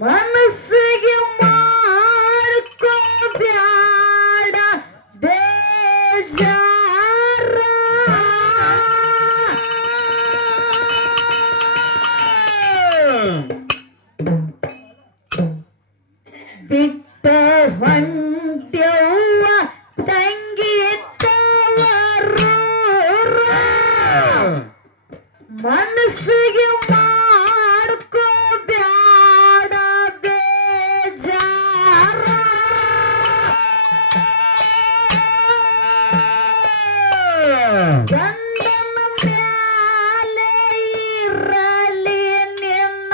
ಮನಸ್ಸಿಗೆ ಮಾಡ್ಕೋ ಬ್ಯಾಡ ಬೇಜಾರ ಬಿಟ್ಟ ಹೊಂಟ್ಯವ್ವ ತಂಗಿ ತವರು ಮನಸ್ಸಿಗೆ ಮಾಡ್ಕೋ ಬ್ಯಾಡ ಬೇಜಾರ ಗಂಡನ ಮ್ಯಾಲೆ ಇರಲಿ ನಿನ್ನ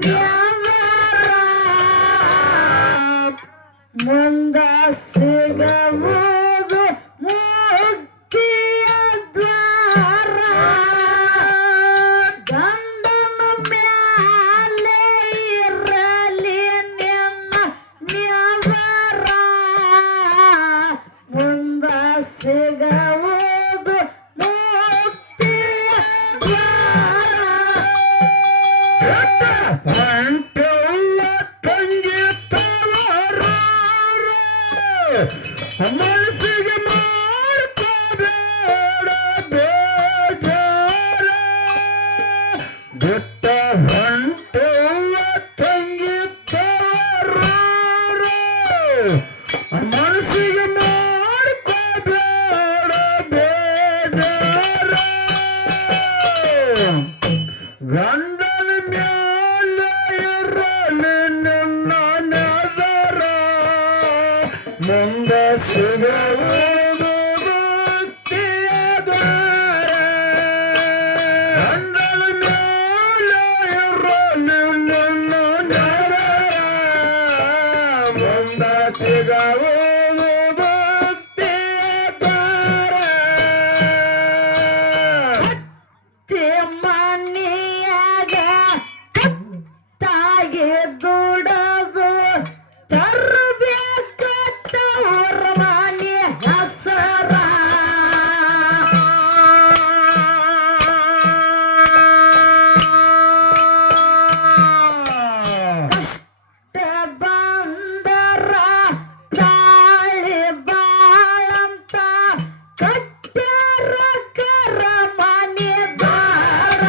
ನ್ಯಾವರ ಮುಂದ ಸಿಗಬಹುದು ಮುಕ್ತಿಯ ದ್ವಾರ ಗಂಡನ ಮ್ಯಾಲೆ ಇರಲಿ ನಿನ್ನ ನ್ಯಾವರ ಮುಂದ ಸಿಗಬಹುದು ಮುಕ್ತಿಯ ಮನಸ್ಸಿಗೆ ಮಾಡ್ಕೋಬೇಡ ಬೇಜಾರ ಬಿಟ್ಟ ಹೊಂಟವ್ವ ತಂಗಿ ತವರು ಮನಸ್ಸಿಗೆ ಮಾಡ್ಕೋಬೇಡ ಬೇಜಾರ ಗಂಡನ ಮೇಲೆ ಇರಲಿ ನಿನ್ನ ನಜರ ಮುಂದೆ ಸಿಗುವುದು ಮುಕ್ತಿಯ ದ್ವಾರ ಗಂಡನ ಮೇಲೆ ಇರಲಿ ನಿನ್ನ ನಜರ ಮುಂದೆ ಸಿಗುವುದು ಮುಕ್ತಿಯ ದ್ವಾರ ಮನೆಯಾಗ ತಾಗಿ ದುಡದು ತರಬೇಕತ್ತವ್ರ ಮನೆ ಹೆಸರ ಕಷ್ಟ ಬಂದರ ತಾಳಿ ಬಾಳಂತ ಕಟ್ಟ್ಯಾರ ಕರ ಮನೆ ದಾರ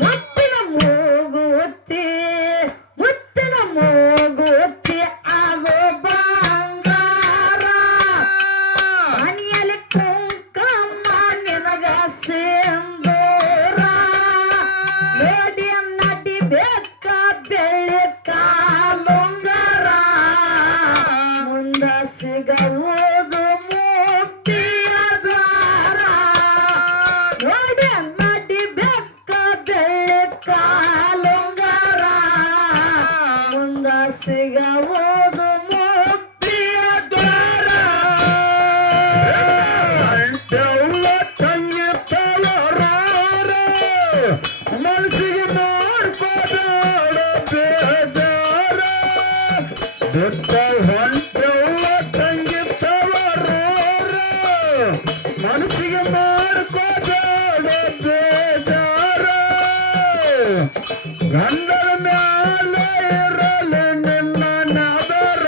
ಮುತ್ತಿನ ಮೂಗುತ್ತಿ ಮುತ್ತಿನ ಮೂಗುತ್ತಿ ಅದು ಬಂಗಾರ ಮನೆಯಲ್ಲಿ ಕುಂಕಮ್ಮ ನಿನಗ ಸಿಂಧೂರ ನೋಡಿ ನಡಿ ಬೇಕ ಬೆಳ್ಳಿ ಕಾಲುಂಗರ ಮುಂದ ಸಿಗುವುದು ಮುಕ್ತಿಯ ದ್ವಾರ ನೋಡಿ ನಡಿ ಬೇಕ ಬೆಳ್ಳಿ ಕಾಲುಂಗರ ಮುಂದ ಸಿಗುವುದು ಮುಕ್ತಿಯ ದ್ವಾರ ಹೊಂಟವ್ವ ತಂಗಿ ತವರಾರ ಮನಸ್ಸಿಗೆ ಮಾಡ್ಕೋಬೇಡ ಬೇಜಾರ ಬಿಟ್ಟ ಹೊಂಟವ್ವ ತಂಗಿ ತವರಾರ ಮನಸ್ಸಿಗೆ ಮಾಡ್ಕೋಬೇಡ ಬೇಜಾರ ಗಂಡನ ಮ್ಯಾಲೆ ಇರಲಿ ನಿನ್ನ ನಾದರ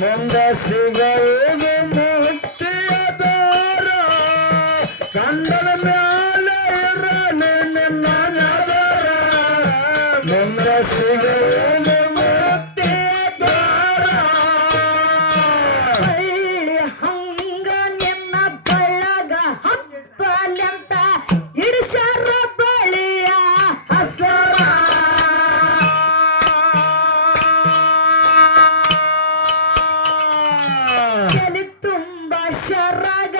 ಮುಂದೆ ಸಿಗುವುದು ಮುಕ್ತಿಯ ದಾರ ಗಂಡನ ಮ್ಯಾಲೆ ಇರಲಿ ನಿನ್ನ ನಾದರ ಮುಂದೆ ಸಿಗುವುದು ಮುಕ್ತಿಯ ದಾರ ಹಳ್ಳಿ ಹಂಗ ನಿನ್ನ ಬಳ್ಳಗ ಹಬ್ಬಲೆಂತ ಇರಿಸರ ಬಳಿಯ ಹಸರ ತಲೆ ತುಂಬ ಶರಗ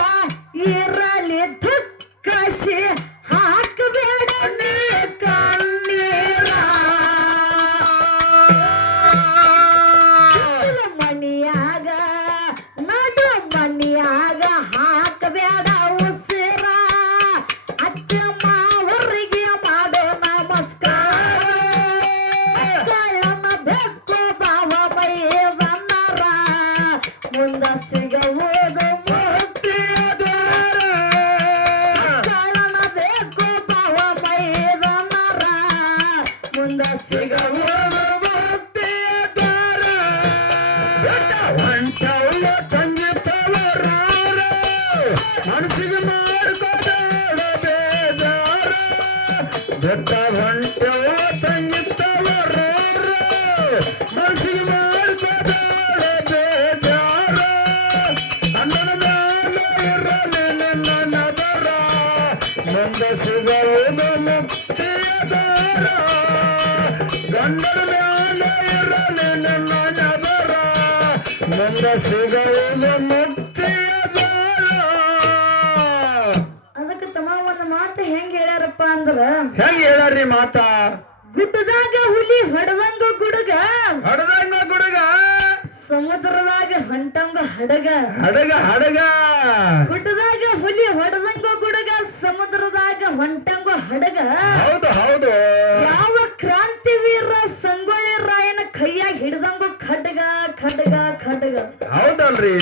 ಇರಲಿ ದುಃಖಸಿ ಹಾಕಬೇಡ ನೀ ಕಣ್ಣೀರ ಹೊಂಟೆವ ತಂಗಿತ್ತವರ ಮನಸ್ಸಿಗೆ ಮಾಡ್ಕೋದಾಳೆ ಬೇಜಾರ ಅಣ್ಣನ ಮ್ಯಾಲ ಇರಲಿ ನನ್ನ ನದರ ಮುಂದೆ ಸಿಗುವುದು ಮುಕ್ತಿಯದಾರ ಗಂಡನ ಮ್ಯಾಲ ಇರಲಿ ನನ್ನ ನದರ ಮುಂದೆ ಸಿಗುವುದು ಮುಕ್ತಿಯದಾರ. ಅದಕ್ಕೆ ತಮ್ಮ ಒಂದು ಮಾತು ಹೆಂಗ್ ಹೇಳ್ಯಾರಪ್ಪ ಅಂದ್ರ ಹೆಂಗ ಹೇಳ್ಯಾರ್ರಿ ಮಾತ ಗುಡ್ಡದಾಗ ಹುಲಿ ಹೊಡೆದಂಗ ಗುಡುಗ ಹಡದಂಗ ಗುಡುಗ ಸಮುದ್ರದಾಗ ಹೊಂಟಂಗ ಹಡಗ ಹಡಗ ಹಡಗ ಗುಡ್ಡದಾಗ ಹುಲಿ ಹೊಡೆದಂಗ ಗುಡುಗ ಸಮುದ್ರದಾಗ ಹೊಂಟಂಗ ಹಡಗ ಹೌದು ಹೌದು ಯಾವ ಕ್ರಾಂತಿವೀರ ಸಂಗೊಳ್ಳಿ ರಾಯನ ಕೈಯಾಗ ಹಿಡ್ದಂಗ ಖಡ್ಗ ಖಡ್ಗ ಖಡ್ಗ ಹೌದಲ್ರಿ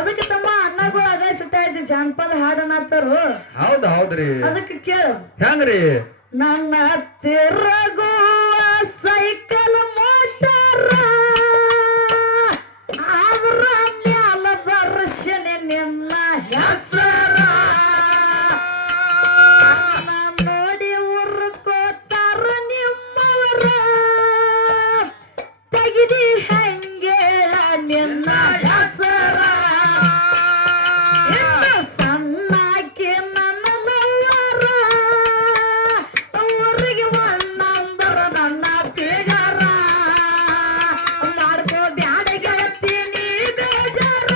ಅದಕ್ಕೆ ತಮ್ಮ ಅನ್ನಗಳು ಅದೇ ಸುತ್ತಾಯ್ತು ಜಾನಪದ ಹಾಡನತ್ತರು ಹೌದು ಹೌದ್ರಿ ಅದಕ್ಕೆ ಕೇಳು ಹೆಂಗ್ರಿ ನನ್ನ ತಿರುಗುವ ಸೈಕಲ್ ಮೋಟರ ಆದ್ರ ಮ್ಯಾಲ ದರ್ಶನ ನಿನ್ನ ಹೆಸರ ನೋಡಿ ಉರ್ಕೋತಾರ ನಿಮ್ಮವರ ತೆಗಿದಿ ಹೆಂಗೇಳ ನಿನ್ನ ಹೆಸರ ಇನ್ನು ಸಣ್ಣಾಕಿ ನನ್ನ ಲವ್ವರ ಊರಿಗೆ ಒಂದೊಂದರ ನನ್ನ ತಿಗರ ಮಾಡ್ಕೋ ಬ್ಯಾಡ ಗೆಳತಿ ನೀ ಬೇಜಾರ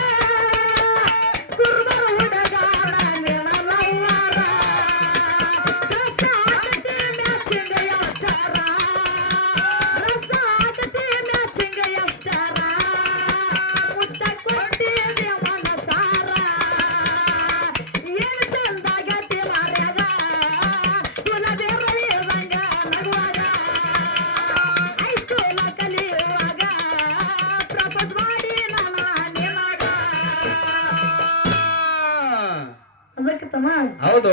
ಕುರ್ಬರ ಹುಡುಗಾರ ನಿನ್ನ ಲವ್ವರ ರಸ ಆಗತಿ ಮ್ಯಾಚಿಂಗ ಎಷ್ಟರ ರಸ ಆಗತಿ ಮ್ಯಾಚಿಂಗ ಎಷ್ಟರ ಮುತ್ತ ಕೊಟ್ಟಿದೆ ಮನಸಾರ ಏನು ಚಂದಾಗತಿ ಮಾರ್ಯಾಗ ಗುಲಾಬಿರಂಗ ನಗುವಾಗ ಹೈಸ್ಕೂಲ ಕಲಿಯುವಾಗ ಪ್ರಪೋಸ್ ಮಾಡಿ ನಾನು ನಿಮಗ ಅದಕ್ಕೆ ತಮ್ಮ ಹೌದು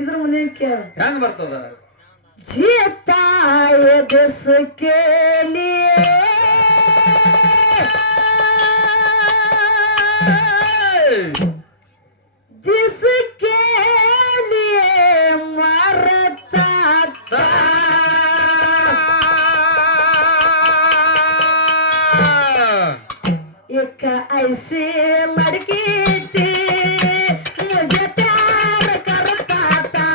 ಇದ್ರ ಮುಂದೆ ಕೇಳ ಹೆಂಗ್ ಬರ್ತದ जीता है देश के लिए जिसके लिए मरता था एक ऐसी लड़की थी मुझे प्यार करता था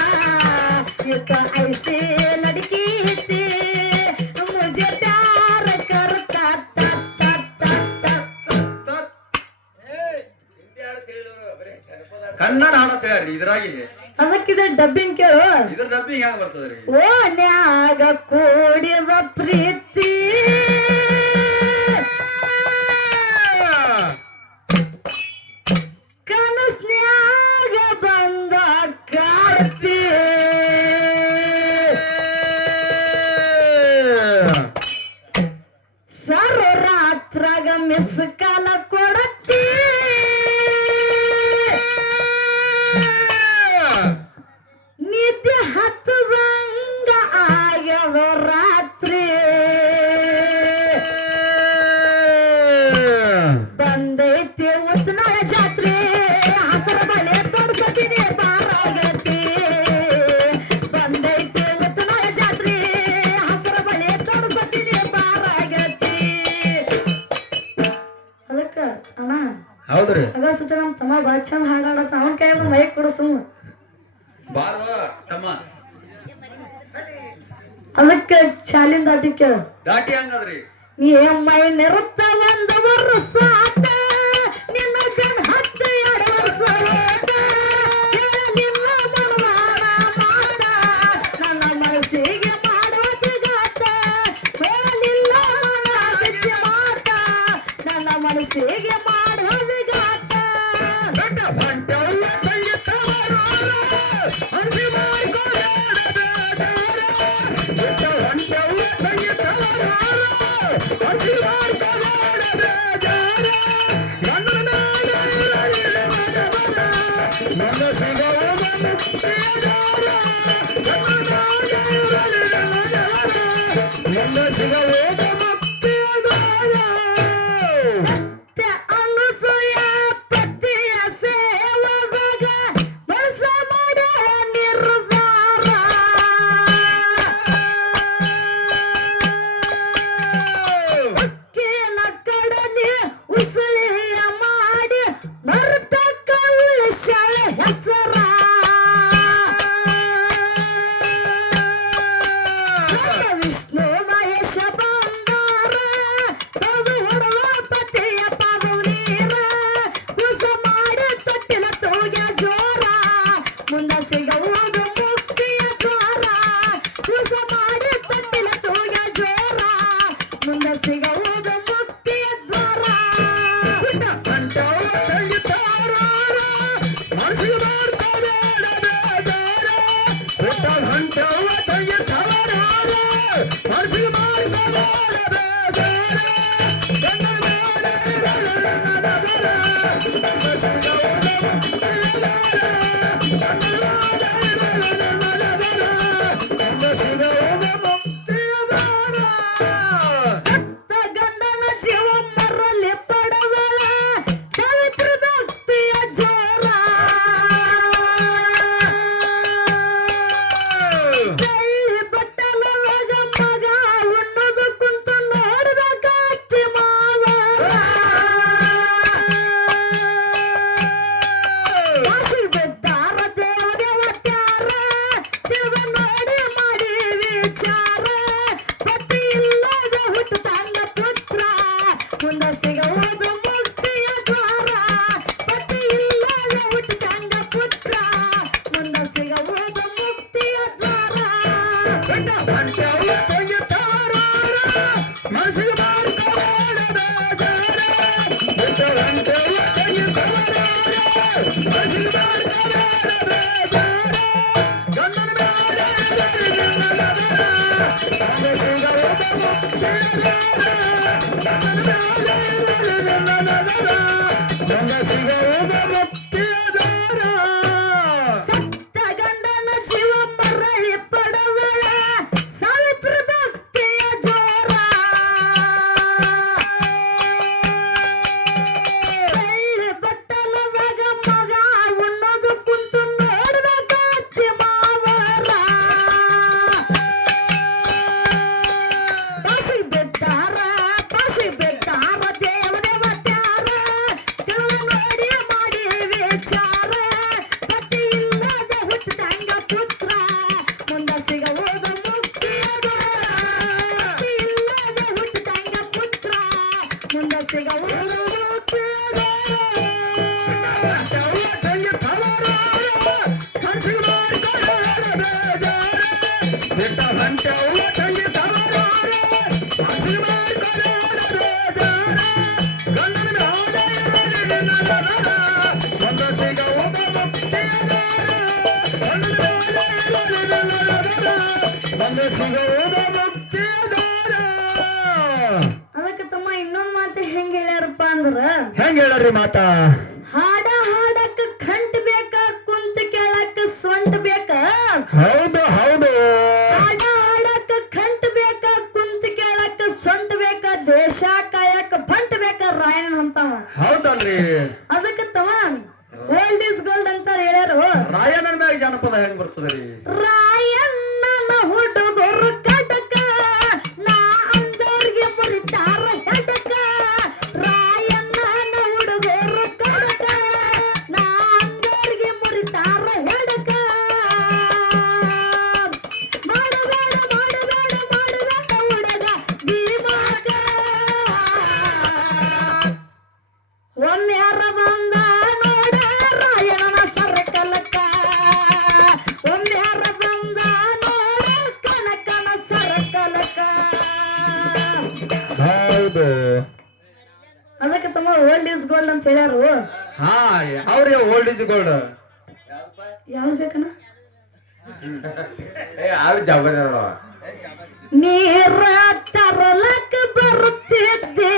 एक ऐसी लड़की थी मुझे प्यार करता था ಕನ್ನಡ ಹಾಡ ಹೇಳ್ರಿ ಇದ್ರಾಗಿ ಅದಕ್ಕಿದ ಡಬ್ಬಿಂಗ್ ಕೇಳು ಇದ್ರ ಡಬ್ಬಿಂಗ್ ಹೆಂಗ್ ಬರ್ತದ್ರಿ ಓನ್ಯಾಗ ಕೂಡಿದ ಪ್ರೀತಿ ಕನಸ್ನ್ಯಾಗ ಬಂದ ಕಾಡ್ತಿ ಸರ್ ರಾತ್ರಾಗ ಮಿಸ್ ಕಾಲ ಕೊಡತ್ತಿ ನಿದ್ದೆ ಹತ್ತದಂಗ ಆಗ್ಯದ ರಾತ್ರಿ ಬಂದೈತಿ ಉತ್ನಾಳ ಜಾತ್ರೆ ಹಸರ ಬಳೆ ತೋರ್ಸತೀನಿ ಬಾರಾಗತಿ ಬಂದೈತಿ ಉತ್ನಾಳ ಜಾತ್ರೆ ಹಸರ ಬಳೆ ತೋರ್ಸತೀನಿ ಬಾರಾಗತಿ ಅದಕ್ಕ ಅಣ್ಣ ಹೌದ್ರಿ ಆಗ ಸುಟ್ಟ ನಮ್ಮ ತಮ್ಮ ಬಾಳ ಚಂದ ಹಾಡಾಡತ್ತ ಅವನ ಕೈಯಲ್ಲಿ ಮೈಕ್ ಕೊಡಸು ಬಾರ್ವಾ ತಮ್ಮ ಅದಕ್ಕೆ ಚಾಲಿನ ದಾಟಿ ಕೇಳ ದಾಟಿ ಹಂಗದ್ರಿ ನೀ ಮೈ ನಿರುತ್ತ ಒಂದು ವರ್ಷ ಆತ ನಿನ್ನ ಕಣ್ ಹತ್ತು 2 ವರ್ಷ ಹೋತ ಕೇಳಲಿಲ್ಲ ಮನವಾರ ಮಾತ ನನ್ನ ಮನಸ್ಸಿಗೆ ಮಾಡೋದಿಗಾತ ಕೇಳಲಿಲ್ಲ ಮನ ಬಿಚ್ಚಿ ಮಾತ ನನ್ನ ಮನಸ್ಸಿಗೆ ಮಾಡೋದಿಗಾತ ಹೊಂಟೆಲ್ಲ ತಂಗಿತ್ತವರ ಅರ್ಜಿ ಮಾಡ್ಕೊಳ್ಳೋಣ ವಿಷ್ಣು ಮಹೇಶ ಬಂದಾರ ತದು ಹೊಡುವ ಪತಿಯ ಪಾದವು ನೀರ ಕುಸ ಮಾಡಿ ತೊಟ್ಟಿಲ ತೋಗ್ಯ ಜೋರ ಮುಂದ ಸಿಗುವುದು ಮುಕ್ತಿಯ ದ್ವಾರ ಕುಸ ಮಾಡಿ ತೊಟ್ಟಿಲ ತೋಗ್ಯ ಜೋರ ಮುಂದ ಸಿಗುವುದು ಮುಕ್ತಿಯ ದ್ವಾರ ಹೊಂಟವ್ವ ತಂಗಿ ತವರೂರ ಮನಸ್ಸಿಗೆ ಮಾಡ್ತಾನೆ ಬೇಜಾರ ಹುಟ್ಟ ಹೊಂಟವ್ವ ತಂಗಿ ತವರೂರ ಮನಸ್ಸಿಗೆ ಮಾಡ್ತಾನೆ ಬೇಜಾರ ಗಂಡನ ಮೇಲೆ ಸತ್ತ ಗಂಡನ ಜೀವ ಮರಲಿ ಪಡವಳ ಸಾವಿತ್ರ ಭಕ್ತಿಯ ಜೋರ ಕೈ ಬಟ್ಟಲೊಳಗ ಮಗ ಉಣ್ಣದು ಕುಂತು ನೋಡ್ಬೇಕಾಗ್ತಿ ಮಾವರ ಕಾಶಿ ಬಿದ್ದಾರ ದೇವದೇವತ್ಯಾರ ತಿಳಿದ ನೋಡಿ ಮಾಡಿ ವಿಚಾರ ಪತಿ ಇಲ್ಲದ ಹುಟ್ಟು ತಂದ ಪುತ್ರ ಮುಂದ ಸಿಗುವುದು ಮುಕ್ತಿಯ ದ್ವಾರ ಪತಿ ಇಲ್ಲದ ಹುಟ್ಟು ತಂದ ಪುತ್ರ ಮುಂದ ಸಿಗುವುದು ಮುಕ್ತಿಯ ದ್ವಾರ ಹೊಂಟವ್ವ ತಂಗಿ ತವರೂರ ಮನಸ್ಸಿಗೆ ಮಾಡ್ತಾನೆ ಬೇಜಾರ ಹುಟ್ಟ ಹೊಂಟವ್ವ ತಂಗಿ ತವರೂರ ಮನಸ್ಸಿಗೆ ಮಾಡ್ತಾನೆ ಬೇಜಾರ ಗಂಡನ ಮೇಲೆ ತಂದೆ ಸಿಗುವುದು ಮುಕ್ತಿಯ ತಂದೆ ಸಿಗುವುದು ಮುಕ್ತಿಯ ದಾರ ಸತ್ತ ಗಂಡನ ಜೀವ ಮರಳಿ ಪಡವಳ ಸಾವಿತ್ರ ಭಕ್ತಿಯ ಜೋರ ಕಳ್ಳಿ ಬಟ್ಟಲದಾಗ ಮಗ ಉಣ್ಣೋದು ಕುಂತು ನೋಡ್ಬೇಕಾಗ್ತಿ ಮಾವರ ಕಾಶಿ ಬಿದ್ದಾರ ದೇವದೇವತ್ಯಾರ ತಿಳಿದು ನೋಡಿ ಮಾಡಿ ವಿಚಾರ ಪತಿ ಇಲ್ಲದ ಹುಟ್ಟು ತಂಗ ಪುತ್ರ ಮುಂದ ಸಿಗುವುದು ಮುಕ್ತಿಯ ದ್ವಾರ ಪತಿ ಇಲ್ಲದ ಹುಟ್ಟು ತಂಗ ಪುತ್ರ ಮುಂದ ಸಿಗುವುದು ಮುಕ್ತಿಯ ಹೊಂಟವ್ವ ತಂಗಿ ತವರೂರ ಮನಸ್ಸಿಗೆ ಮಾಡ್ತಾನೆ ಬೇಜಾರ ಬಿಟ್ಟ ಹೊಂಟವ್ವ ತಂಗಿ ತವರೂರ ಮನಸ್ಸಿಗೆ ಮಾಡ್ತಾನೆ ಬೇಜಾರ ಗಂಡನ ಮೇಲೆ ಒಂದು ಸಿಗುವುದು ಮುಕ್ತಿಯ ದಾರ ಗಂಡನ ಮೇಲೆ ಒಂದು ಸಿಗುವುದು ಮುಕ್ತಿಯ ದಾರ ಅದಕ್ಕೆ ತಮ್ಮ ಇನ್ನೊಂದು ಮಾತು ಹೆಂಗ್ ಹೇಳ್ಯಾರಪ್ಪ ಅಂದ್ರ ಹೆಂಗ ಹೇಳ್ರಿ ಮಾತಾ ಹಾಡ ಹಾಡಕ್ಕ ಕಂಟ್ ಬೇಕ ಕುಂತ ಕೇಳಕ್ಕ ಸೊಂಟ ಬೇಕ ಹೌದು ಹೌದು ಹಾಡ ಹಾಡಕ್ಕ ಕಂಟ್ ಬೇಕ ಕುಂತ ಕೇಳಕ್ಕ ಸೊಂಟ ಬೇಕ ದೇಶ ಕಾಯಕ್ಕ ಬಂಟ ಬೇಕ ರಾಯಣ್ಣ ಅಂತವ ಹೌದಲ್ರಿ ಅದಕ್ಕೆ ತಮ್ಮ ಓಲ್ಡ್ ಇಸ್ ಗೋಲ್ಡ್ ಅಂತ ಹೇಳ್ಯಾರು ರಾಯಣ್ಣನ ಮ್ಯಾಗ ಜಾನಪದ ಹೆಂಗ್ ಬರ್ತದ್ರಿ ರಾಯಣ್ಣನ ಹುಡುಗರು ಕಟಕ ನಾ ಅಂದೋರ್ಗೆ ಮುರಿತಾರ ಹೆಡಕ ರಾಯಣ್ಣನ ಹುಡುಗರು ಕಟಕ ನಾ ಅಂದೋರ್ಗೆ ಮುರಿತಾರ ಹೆಡಕ ಮಾಡಬೇಡ ಹುಡುಗ ಭೀಮಕ ಒಮ್ಮೆ ಯಾರ ಬಂದ ನೋಡ ರಾಯಣ್ಣನ ಸರ್ಕಲಕ್ಕ ಒಮ್ಮೆ ಯಾರ ಬಂದ ನೋಡ ಕನಕನ ಸರ್ಕಲಕ್ಕ ಹೌದು ಅದಕ್ಕೆ ತಮ್ಮ ಓಲ್ಡ್ ಇಸ್ ಗೋಲ್ಡ್ ಅಂತ ಹೇಳ್ಯಾರು ಹಾ ಅವ್ರಿ ಓಲ್ಡ್ ಇಸ್ ಗೋಲ್ಡ್ ಯಾವ್ದು ಬೇಕನ ಅವ್ರ ಜವಾಬ್ದಾರಿ ನೋಡವ ನೀರ ತರಲಕ್ಕ ಬರುತ್ತಿದ್ದೆ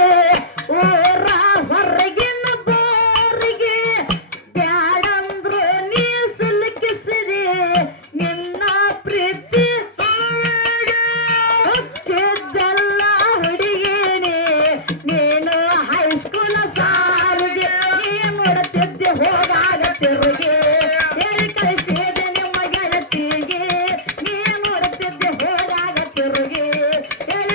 ಊರ ಹೊರಗಿನ ಬೋರಿಗೆ ಬ್ಯಾಡಂದ್ರು ನೀ ಸಿಲುಕಿಸಿದೆ ನಿನ್ನ ಪ್ರೀತಿ ಸುಳಿಗೆ ಹೊಕ್ಕಿದ್ದೆಲ್ಲ ಹುಡುಗಿನೇ ನೀನು ಹೈಸ್ಕೂಲ್ ಸಾಲಿಗೆ ನೀ ನೋಡುತ್ತಿದ್ದೆ ಹೋಗಾಗ ತಿರುಗಿ ಹೇಳಿ ಕಳಿಸಿದೆ ನಿಮ್ಮ ಗೆಳತಿಗೆ ನೀ ನೋಡುತ್ತಿದ್ದೆ ಹೋಗಾಗ ತಿರುಗಿ ಹೇಳಿ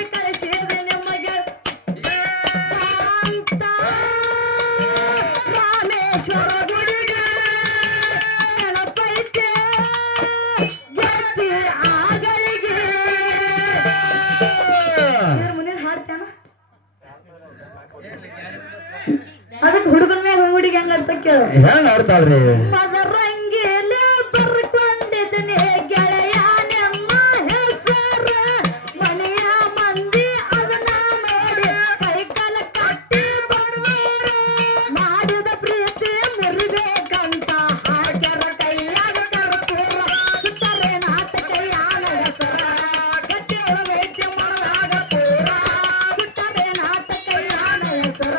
ಹೆಂಗ್ ಆಡ್ತಾಳ್ರಿ ಮದರಂಗಿಲೆ ಬರ್ಕೊಂಡಿದ್ದೀನಿ ಗೆಳೆಯ ನಿಮ್ಮ ಹೆಸರ ಮನೆಯ ಮಂದಿ ಅದನ್ನ ನೋಡಿ ಕೈಕಾಲ ಕಟ್ಟಿ ಬಡವರು ಮಾಡಿದ ಪ್ರೀತಿ ಮುರಿಬೇಕಂತ ಹಾಕ್ಯಾರ ಕೈಯಾಗ ಕರ್ಪೂರ ಸುತ್ತರೆ ನಾಟ ಕೈಯಾಗ ಹೆಸರ ಗಟ್ಟಿ ಒಳಗೈತಿ ಮನದಾಗ ಪೂರ ಸುತ್ತರೆ ನಾಟ ಕೈಯಾಗ ಹೆಸರ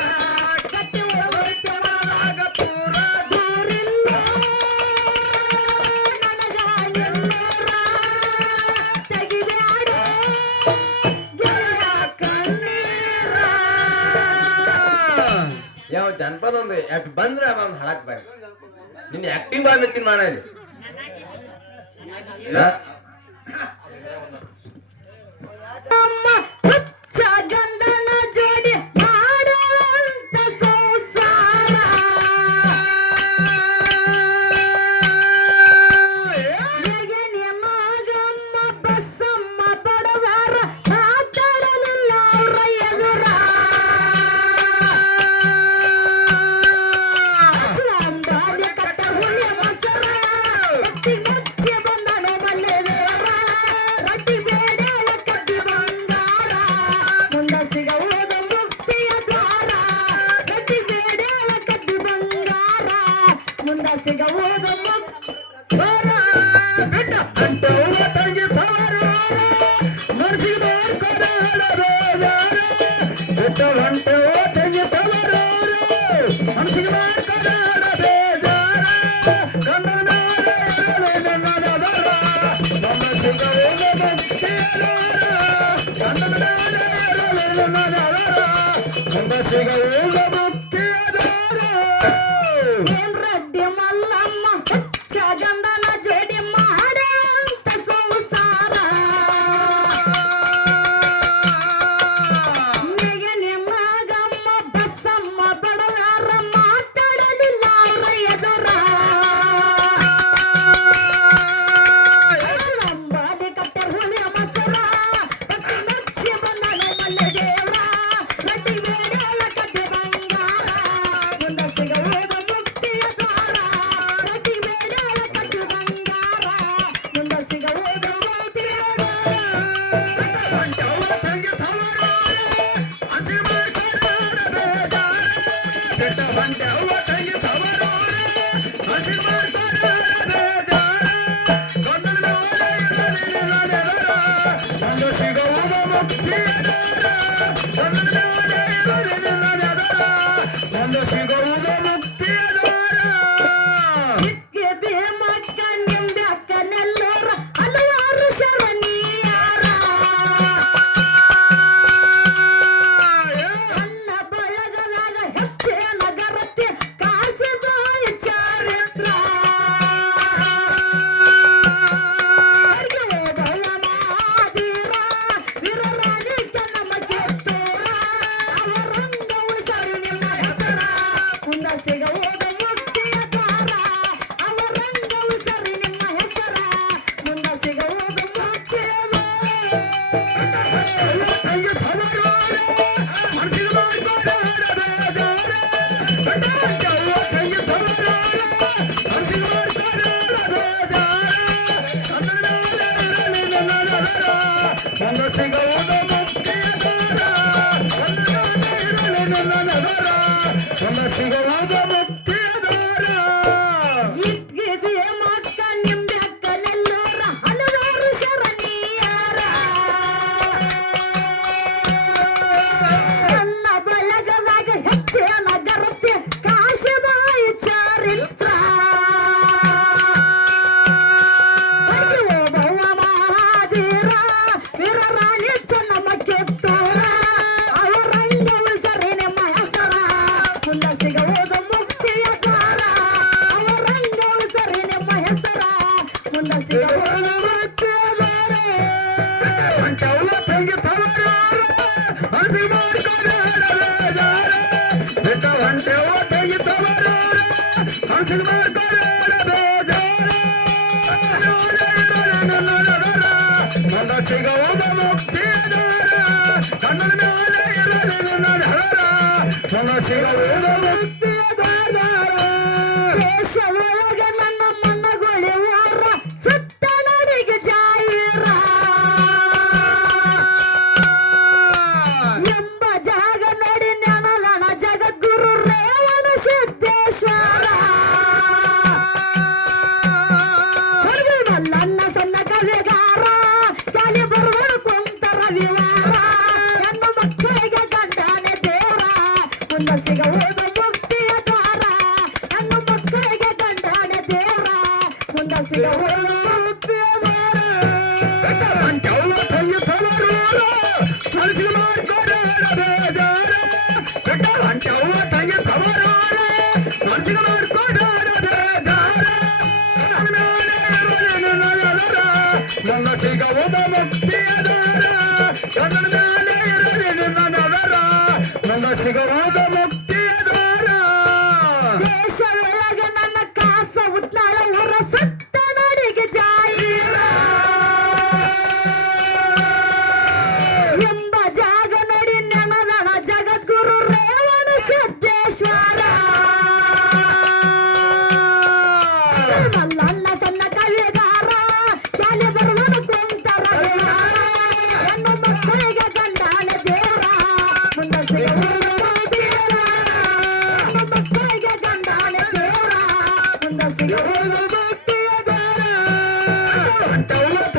ಗಟ್ಟಿ ಒಳಗೈತಿ ಮನದಾಗ ಪೂರ ದೂರಿಲ್ಲ ನನಗ ನಿನ್ನೂರ ತೆಗಿಬ್ಯಾಡ ಗೆಳೆಯ ಕಣ್ಣೀರ ಯಾವ ಜನಪದ ಒಂದು ಬಂದ್ರೆ ಅದೊಂದು ಹಾಡಕ್ ಬಾರಿ ನಿನ್ನ ಆಕ್ಟಿಂಗ್ ಬಾಯ್ ಮೆಚ್ಚಿನ ಮಾಡ ಇಲ್ಲಿ ನಮ್ಮ ಹುಚ್ಚ ಗಂಡನ ಜೋಡಿ ಮಾಡುವಂತ ಸಂಸಾರ ಹೇಗೆ ಮಗಮ್ಮ ಬಸ್ಸಮ್ಮ ಬಡವರ ಮಾತಾಡಲಿಲ್ಲ ಅವ್ರ ಎದುರ ಅಂಬಾಲಿ ಕಟ್ಟ ಹುಳಿ ಮೊಸರ ಕಟ್ಟಿ ಮುಚ್ಚಿ ಬಂದನು ಮಲ್ಲೆದೇವರ ರೊಟ್ಟಿ ಬೇಡ ಕಟ್ಟಿ ಬಂಗಾರ ಮುಂದ ಸಿಗುವುದು ಮುಕ್ತಿಯ ದ್ವಾರ ರೊಟ್ಟಿ ಬೇಡ ಕಟ್ಟಿ ಬಂಗಾರ ಮುಂದ ಸಿಗುವುದು ಮುಕ್ತಿಯ ಬಿಟ್ಟ ಅಂಟು ತಂಗಿ ತವರು ಮನಸ್ಸಿಗೆ ಮಾಡ್ಕೊಂಡು ಹಾಡಬೇಜಾರು ಬಿಟ್ಟ ಗಂಟೆ ತಂಗಿ ತವರು ಮನಸ್ಸಿಗೆ ಮಾಡ್ಕೊಂಡು ಹಾಡಬೇಜಾರು ಗಂಡನ ಮೇಲೆ ಇರಲು ನನ್ನದವರ ಮನಸ್ಸಿಗೆ ಹೋದ ಮುಕ್ತಿಯದವರ ಗಂಡನ ಮೇಲೆ ಇರಲು ನನ್ನದವರ ಮನಸ್ಸಿಗೆ ಹೋದ ಮುಕ್ತಿಯದವರ ಏನ್ ರಡ್ಡಿ ಮಲ್ಲಮ್ಮ ಹುಚ್ಚ ಗಂಡನ ಜೋಡಿ ಮಾಡುವಂತ ಸಂಸಾರ ನಿಗೆ ನಿಮ್ಮ ಗಮ್ಮ ಬಸ್ಸಮ್ಮ ಬಡವರ ಮಾತಾಡಲಿಲ್ಲ ಅವ್ರ ಎದುರ ಅಂಬಾಲಿ ಕಟ್ಟ ಹುಳಿ ಮೊಸರ ಕಟ್ಟಿ ಮುಚ್ಚಿ ಬಂದನು ಮಲ್ಲೆದೇವ್ರ ರೊಟ್ಟಿ ಬೇಡ ಕಟ್ಟಿ ಬಂಗಾರ ಮುಂದ ಸಿಗುವುದು ಮುಕ್ತಿಯ ದ್ವಾರ ರೊಟ್ಟಿ ಬೇಡ ಕಟ್ಟಿ ಬಂಗಾರ ಮುಂದ ಸಿಗುವುದು ಮುಕ್ತಿಯ ತಂಗಿ ತವರು ಹಸಿ ಮಾಡ್ಕೊಂಡು ಬೇಜಾರು ಕೆಟ್ಟ ಬಂಡೆ ಅವ್ವ ತಂಗಿ ತವರು ಹಸಿ ಮಾಡ್ಕೊಂಡು ಬೇಜಾರು ಗಂಡನ ಮೇಲೆ ಇರಲಿ ನನ್ನದವರ ಒಂದು ಸಿಗುವುದು ಮುಕ್ತಿಯದವರ ಗಂಡನ ಮೇಲೆ ಇರಲಿ ನನ್ನದವರ ಒಂದು ಸಿಗುವುದು ಮುಕ್ತಿಯದವರ ಇಕ್ಕೆ ಭೀಮಕ್ಕ ನಿಂಬೆಕ್ಕ ನೆಲ್ಲೂರ ಹಲವಾರು ಶರಣೀಯರ ನನ್ನ ಬಳಗದಾಗ ಹೆಚ್ಚೆ ನಗರತ್ತೆ ಕಾಸಿಬಾಯಿ ಚಾರಿತ್ರ ಭಯ ಮಾದೀರ ವೀರರಾಣಿ ಚೆನ್ನಮ್ಮ ಕಿತ್ತೂರ ಅವರಂಗವು ಸರಿ ನಿಮ್ಮ ಹೆಸರ ಮುಂದ ಸಿಗುವುದು ಮುಕ್ತಿಯ ದ್ವಾರ ಅವರಂಗವು ಸರಿ ನಿಮ್ಮ ಹೆಸರ ಮುಂದ ಸಿಗುವುದು ಮುಕ್ತಿಯ ತಂಗಿ ತವರು ಮನಸ್ಸಿಗೆ ಮಾಡ್ಕೊಂಡು ಹಾಡಬೇಜಾರು ಗಂಡ ಅವ್ವ ತಂಗಿ ತವರು ಮನಸ್ಸಿಗೆ ಮಾಡ್ಕೊಂಡು ಹಾಡಬೇಜಾರು ಗಂಡನ ಮೇಲೆ ಇರಲಿ ನನ್ನದವರ ಒಂದು ಸಿಗುವುದು ಮುಕ್ತಿಯದವರ ಗಂಡನ ಮೇಲೆ ಇರಲಿ ನನ್ನದವರ ಒಂದು ಸಿಗುವುದು ಮುಕ್ತಿಯದವರ ಇಟ್ಗೆ ಭೀಮಕ್ಕ ನಿಂಬೆಕ್ಕ ನೆಲ್ಲೂರ ಹಲವಾರು ಶರಣೀಯರ ನನ್ನ ಬಳಗದಾಗ ಹೆಚ್ಚೆ ನಗರತ್ತೆ ಕಾಶಿಬಾಯಿ ಚಾರಿತ್ರ ಭವ ಮಹಾದೀರ ವೀರರಾಣಿ ಚೆನ್ನಮ್ಮ ಕಿತ್ತೂರ ಅವರಂಗವು ಸರಿ ನಿಮ್ಮ ಹೆಸರ ಮುಂದ ಸಿಗುವುದು ಮುಕ್ತಿಯ ದ್ವಾರ ಅವರಂಗವು ಸರಿ ನಿಮ್ಮ ಹೆಸರ ಮುಂದ ಸಿಗುವುದು ಮುಕ್ತಿಯ ದ್ವಾರ ಅಂಟವ್ವ ತಂಗಿ ತವರು ಮನಸ್ಸಿಗೆ ಮಾಡ್ಕೊಂಡು ಹಾಡಬೇಜಾರು ಬಿಟ್ಟ ಹೊಂಟೆವ್ವ ತಂಗಿ ತವರು ಮನಸ್ಸಿಗೆ ಮಾಡ್ಕೊಂಡು ಹಾಡಬೇಜಾರು ನನ್ನದವರ ಮುಂದ ಸಿಗುವುದು ಮುಕ್ತಿಯದವರ ಗಂಡನ ಮೇಲೆ ಇರಲಿ ನನ್ನದವರ ಮುಂದ ಸಿಗುವುದು ಮುಕ್ತಿಯದವರ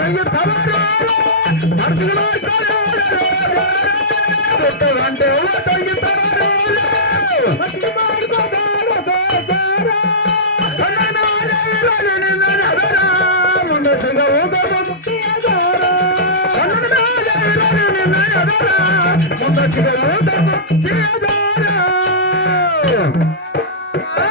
ತಂಗಿ ತವರು ಮನಸ್ಸಿಗೆ ಮಾಡ್ತಾರೆ ಗಂಟೆ ತಂಗಿ ತವರು ಮನಸ್ಸಿಗೆ ಮಾಡ್ಕೋಬೇಡ ಬೇಜಾರ ನನ್ನ ಮೇಲೆ ಇರಲಿ ನಿನ್ನ ನಗರ ಮುಂದೆ ಸಿಗುವುದು ಮುಕ್ತಿಯಾದಾರ ನನ್ನ ಮೇಲೆ ಇರಲಿ ನಿನ್ನ ನಗರ ಮುಂದೆ ಸಿಗುವುದು